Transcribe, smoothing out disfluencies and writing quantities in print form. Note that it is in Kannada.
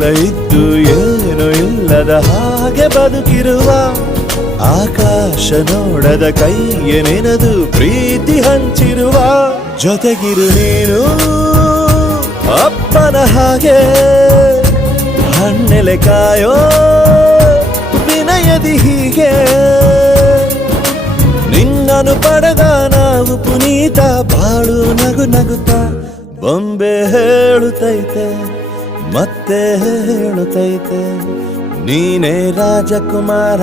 ಎಲ್ಲ ಇದ್ದು ಏನು ಇಲ್ಲದ ಹಾಗೆ ಬದುಕಿರುವ ಆಕಾಶ ನೋಡದ ಕೈಯೇ ನೆನೆದು ಪ್ರೀತಿ ಹಂಚಿರುವ ಜೊತೆಗಿರು ನೀನು ಅಪ್ಪನ ಹಾಗೆ ಹಣ್ಣೆಲೆ ಕಾಯೋ ವಿನಯದಿ ಹೀಗೆ ನಿನ್ನನು ಪಡೆದ ನಾವು ಪುನೀತ ಬಾಳು ನಗು ನಗುತ್ತಾ ಬೊಂಬೆ ಹೇಳುತ್ತೈತೆ ಮತ್ತೆ ಹೇಳುತ್ತೈತೆ ನೀನೇ ರಾಜಕುಮಾರ.